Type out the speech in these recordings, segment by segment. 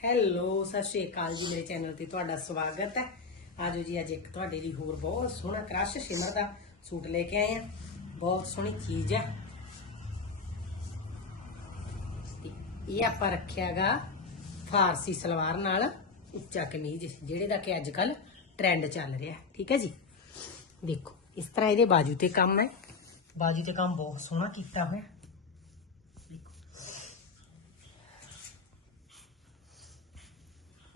Hello, ਸਤਿ ਸ਼੍ਰੀ ਅਕਾਲ ਜੀ ਮੇਰੇ ਚੈਨਲ ਤੇ ਤੁਹਾਡਾ ਸਵਾਗਤ ਹੈ। ਆਜੋ ਜੀ, ਅੱਜ ਇੱਕ ਤੁਹਾਡੇ ਲਈ ਹੋਰ ਬਹੁਤ ਸੋਹਣਾ ਕ੍ਰਸ਼ ਸ਼ਿਮਰ ਦਾ ਸੂਟ ਲੈ ਕੇ ਆਏ ਆ ਬਹੁਤ ਸੋਹਣੀ ਚੀਜ਼ ਹੈ ਇਹ ਆਪਾਂ ਰੱਖਿਆਗਾ ਫਾਰਸੀ ਸਲਵਾਰ ਨਾਲ ਉੱਚਾ ਕਮੀਜ਼, ਜਿਹੜੇ ਦਾ ਕਿ ਅੱਜ ਕੱਲ ਟ੍ਰੈਂਡ ਚੱਲ ਰਿਹਾ, ਠੀਕ ਹੈ ਜੀ? ਦੇਖੋ, ਇਸ ਤਰ੍ਹਾਂ ਇਹਦੇ ਬਾਜੂ ਤੇ ਕੰਮ ਹੈ। ਬਾਜੂ ਤੇ ਕੰਮ ਬਹੁਤ ਸੋਹਣਾ ਕੀਤਾ ਹੋਇਆ।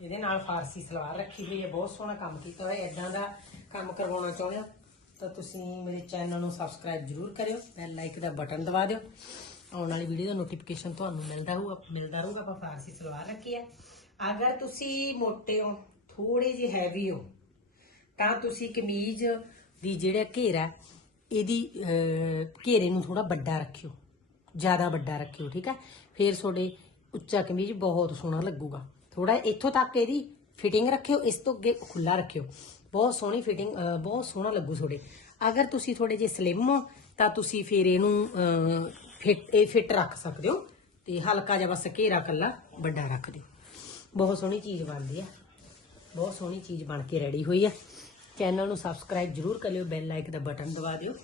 ਇਹਦੇ ਨਾਲ ਫਾਰਸੀ ਸਲਵਾਰ ਰੱਖੀ ਹੋਈ ਹੈ, ਬਹੁਤ ਸੋਹਣਾ ਕੰਮ ਕੀਤਾ ਹੋਇਆ ਇਦਾਂ ਦਾ ਕੰਮ ਕਰਵਾਉਣਾ ਚਾਹੁੰਦੇ ਹੋ, ਤਾਂ ਤੁਸੀਂ ਮੇਰੇ ਚੈਨਲ ਨੂੰ ਸਬਸਕ੍ਰਾਈਬ ਜਰੂਰ ਕਰਿਓ ਬੈਲ ਲਾਈਕ ਦਾ ਬਟਨ ਦਬਾ ਦਿਓ, ਆਉਣ ਵਾਲੀ ਵੀਡੀਓ ਦਾ ਨੋਟੀਫਿਕੇਸ਼ਨ ਤੁਹਾਨੂੰ ਮਿਲਦਾ ਰਹੂਗਾ ਮਿਲਦਾ ਰਹੂਗਾ, ਆਪਾਂ ਫਾਰਸੀ ਸਲਵਾਰ ਰੱਖੀ ਹੈ। ਅਗਰ ਤੁਸੀਂ ਮੋਟੇ ਹੋ ਥੋੜੇ ਜਿਹੇ ਹੈਵੀ ਹੋ, ਤਾਂ ਤੁਸੀਂ ਕਮੀਜ਼ ਦੀ ਜਿਹੜਾ ਘੇਰਾ ਇਹਦੀ ਘੇਰੇ ਨੂੰ ਥੋੜਾ ਵੱਡਾ ਰੱਖਿਓ, ਜ਼ਿਆਦਾ ਵੱਡਾ ਰੱਖਿਓ, ਠੀਕ ਹੈ? ਫਿਰ ਤੁਹਾਡੇ ਉੱਚਾ ਕਮੀਜ਼ ਬਹੁਤ ਸੋਹਣਾ ਲੱਗੂਗਾ। ਥੋੜਾ ਇੱਥੋਂ ਤੱਕ ਇਹਦੀ ਫਿਟਿੰਗ ਰੱਖਿਓ, ਇਸ ਤੋਂ ਅੱਗੇ ਖੁੱਲਾ ਰੱਖਿਓ। ਬਹੁਤ ਸੋਹਣੀ ਫਿਟਿੰਗ ਬਹੁਤ ਸੋਹਣਾ ਲੱਗੂ ਤੁਹਾਡੇ। ਅਗਰ ਤੁਸੀਂ ਥੋੜੇ ਜਿਹੇ ਸਲਿਮ ਹੋ, ਤਾਂ ਤੁਸੀਂ ਫਿਰ ਇਹਨੂੰ ਫਿਟ ਇਹ ਫਿਟ ਰੱਖ ਸਕਦੇ ਹੋ ਤੇ ਹਲਕਾ ਜਿਹਾ ਬਸ ਘੇਰਾ ਕੱਲਾ ਵੱਡਾ ਰੱਖ ਦਿਓ। ਬਹੁਤ ਸੋਹਣੀ ਚੀਜ਼ ਬਣਦੀ ਆ। ਬਹੁਤ ਸੋਹਣੀ ਚੀਜ਼ ਬਣ ਕੇ ਰੈਡੀ ਹੋਈ ਆ। ਚੈਨਲ ਨੂੰ ਸਬਸਕ੍ਰਾਈਬ ਜਰੂਰ ਕਰਿਓ ਬੈਲ ਲਾਈਕ ਦਾ ਬਟਨ ਦਬਾ ਦਿਓ।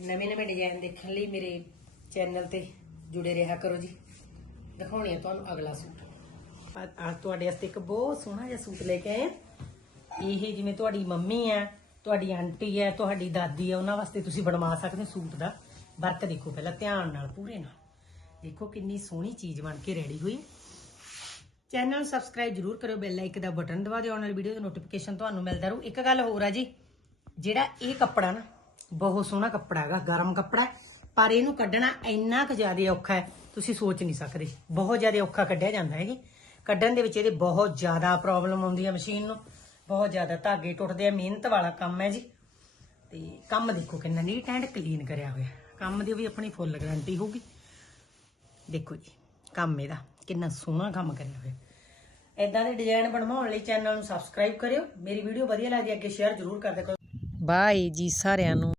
ਨਵੇਂ ਨਵੇਂ ਡਿਜ਼ਾਈਨ ਦੇਖਣ ਲਈ ਮੇਰੇ ਚੈਨਲ ਤੇ ਜੁੜੇ ਰਿਹਾ ਕਰੋ ਜੀ। ਦਿਖਾਉਣੀ ਆ ਤੁਹਾਨੂੰ ਅਗਲਾ ਸੂਟ। ਅੱਜ ਤੁਹਾਡੇ ਵਾਸਤੇ ਇੱਕ ਬਹੁਤ ਸੋਹਣਾ ਜਿਹਾ ਸੂਟ ਲੈ ਕੇ ਆਏ ਆ। ਇਹ ਜਿਵੇਂ ਤੁਹਾਡੀ ਮੰਮੀ ਹੈ ਤੁਹਾਡੀ ਆਂਟੀ ਹੈ ਤੁਹਾਡੀ ਦਾਦੀ ਹੈ ਉਹਨਾਂ ਵਾਸਤੇ ਤੁਸੀਂ ਬਣਵਾ ਸਕਦੇ ਹੋ ਸੂਟ ਦਾ। ਵਰਕ ਦੇਖੋ ਪਹਿਲਾਂ ਧਿਆਨ ਨਾਲ, ਪੂਰੇ ਨਾਲ। ਦੇਖੋ ਕਿੰਨੀ ਸੋਹਣੀ ਚੀਜ਼ ਬਣ ਕੇ ਰੈਡੀ ਹੋਈ। ਚੈਨਲ ਸਬਸਕ੍ਰਾਈਬ ਜਰੂਰ ਕਰਿਓ ਬੈਲ ਲਾਈਕ ਦਾ ਬਟਨ ਦਬਾ ਦਿਓ, ਆਉਣ ਵਾਲੀ ਵੀਡੀਓ ਦਾ ਨੋਟੀਫਿਕੇਸ਼ਨ ਤੁਹਾਨੂੰ ਮਿਲਦਾ ਰਹੂ। ਇੱਕ ਗੱਲ ਹੋਰ ਆ ਜੀ, ਜਿਹੜਾ ਇਹ ਕੱਪੜਾ ਨਾ, ਬਹੁਤ ਸੋਹਣਾ ਕੱਪੜਾ ਹੈਗਾ, ਗਰਮ ਕੱਪੜਾ ਪਰ ਇਹਨੂੰ ਕੱਢਣਾ ਇੰਨਾ ਕੁ ਜ਼ਿਆਦਾ ਔਖਾ ਹੈ, ਤੁਸੀਂ ਸੋਚ ਨਹੀਂ ਸਕਦੇ। ਬਹੁਤ ਜ਼ਿਆਦਾ ਔਖਾ ਕੱਢਿਆ ਜਾਂਦਾ ਹੈ ਜੀ। ਕੱਢਣ ਦੇ ਵਿੱਚ ਇਹਦੇ ਬਹੁਤ ਜ਼ਿਆਦਾ ਪ੍ਰੋਬਲਮ ਆਉਂਦੀ ਹੈ ਮਸ਼ੀਨ ਨੂੰ। ਬਹੁਤ ਜ਼ਿਆਦਾ ਧਾਗੇ ਟੁੱਟਦੇ ਆ। ਮਿਹਨਤ ਵਾਲਾ ਕੰਮ ਹੈ ਜੀ। ਤੇ ਕੰਮ ਦੇਖੋ ਕਿੰਨਾ ਨੀਟ ਐਂਡ ਕਲੀਨ ਕਰਿਆ ਹੋਇਆ। ਕੰਮ ਦੀ ਵੀ ਆਪਣੀ ਫੁੱਲ ਗਾਰੰਟੀ ਹੋਊਗੀ। ਦੇਖੋ ਜੀ, ਕੰਮ ਇਹਦਾ ਕਿੰਨਾ ਸੋਹਣਾ ਕੰਮ ਕਰਿਆ ਹੋਇਆ। ਇਦਾਂ ਦੇ ਡਿਜ਼ਾਈਨ ਬਣਵਾਉਣ ਲਈ ਚੈਨਲ ਨੂੰ ਸਬਸਕ੍ਰਾਈਬ ਕਰਿਓ। ਮੇਰੀ ਵੀਡੀਓ ਵਧੀਆ ਲੱਗਦੀ ਹੈ ਅੱਗੇ ਸ਼ੇਅਰ ਜ਼ਰੂਰ ਕਰਦੇ ਕਰੋ ਬਾਏ ਜੀ ਸਾਰਿਆਂ ਨੂੰ।